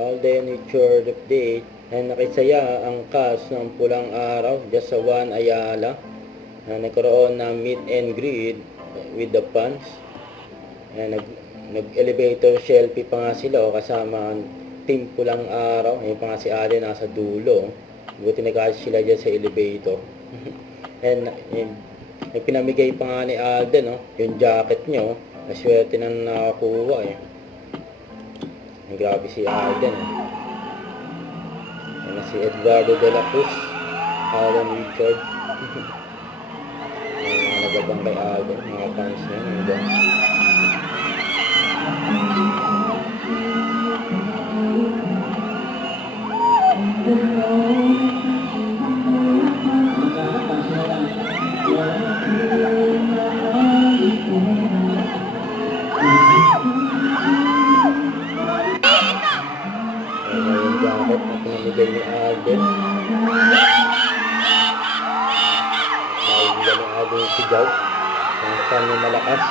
Alden Nature Update. And nakisaya ang cast ng Pulang Araw, Joshua Ayala, na nagkaroon ng meet and greet with the fans. Nag-elevator selfie pa nga sila kasama ang team Pulang Araw. Yung pa nga si Alden nasa dulo. Buti nagkasya sila dyan sa elevator. And pinamigay pa nga ni Alden yung jacket niya. Naswerte na nakakuha eh. Grabe si Alden. Yan si Eduardo de la Cruz, Alden Richard. Nagabang kay Alden, mga fans niya. Yung jacket na pinamigay ni Alden. Naibigan ni Alden yung sigaw. Ang kanya malakas.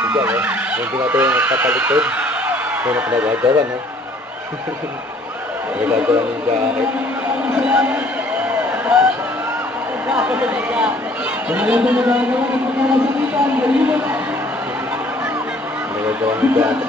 Sigaw hindi natin yung kapalikod. Yung nagagawa nagagawa ng jacket. Nagagawa ng jacket.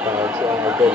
Tawag si Alden.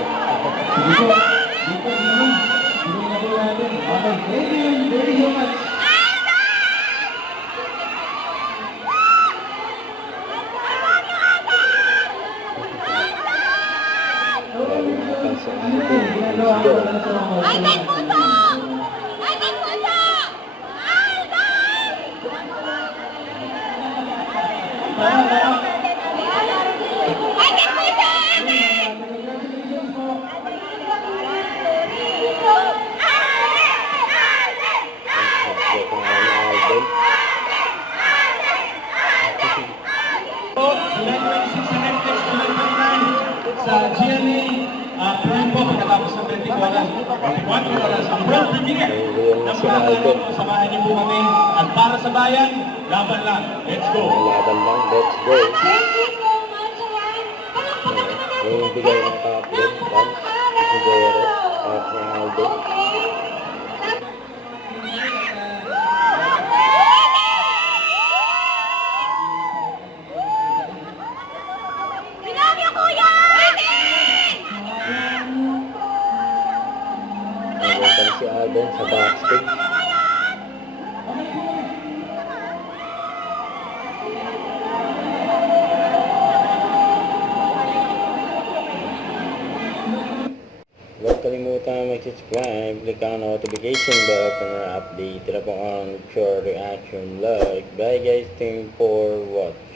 Sa GMA Prime po pagkatapos ng 24 oras. 24 oras ang world premiere ng Pulang. Samahan niyo po kami. At para sa bayan, laban lang. Let's go! Laban lang, let's go! Thank you so much, Juan. Palakpakan naman natin. Yung bigay ng kapit, fans, Sigero, at ni Alden. Love you, Kuya! Nagpunta na si Alden sa backstage. Huwag kalimutan mag-subscribe, click ang notification bell para update na po ang Pure Reaction Vlog. Bye guys, thank you for watching.